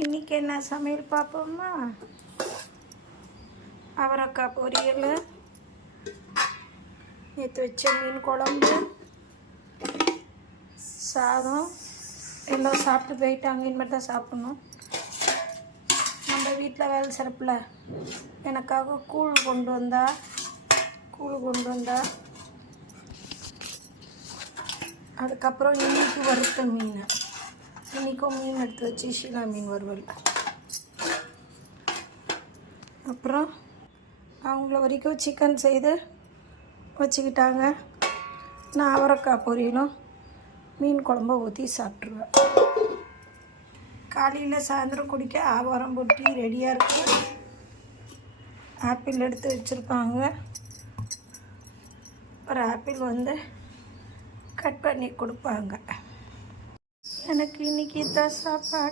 இன்றைக்கி என்ன சமையல் பார்ப்போம்மா? அவரைக்காய் பொரியல், நேற்று வச்ச மீன் குழம்பு, சாதம். எல்லாம் சாப்பிட்டு போயிட்டாங்க. இனிமேல் தான் சாப்பிட்ணும். நம்ம வீட்டில் வேலை சிறப்பில் எனக்காக கூழ் கொண்டு வந்தா. அதுக்கப்புறம் இன்றைக்கி வறுத்த மீன். இன்றைக்கும் மீன் எடுத்து வச்சு ஷீலா மீன் வறுவல். அப்புறம் அவங்கள வரைக்கும் சிக்கன் செய்து வச்சுக்கிட்டாங்க. நான் அவரைக்காய் பொரியலும் மீன் குழம்ப ஊற்றி சாப்பிட்ருவேன். காலையில் சாயந்தரம் குடிக்க ஆவாரம் பொட்டி ரெடியாக இருக்குது. ஆப்பிள் எடுத்து வச்சுருக்காங்க. ஒரு ஆப்பிள் கட் பண்ணி கொடுப்பாங்க. எனக்கு இன்றைக்கி தான் சாப்பாடு.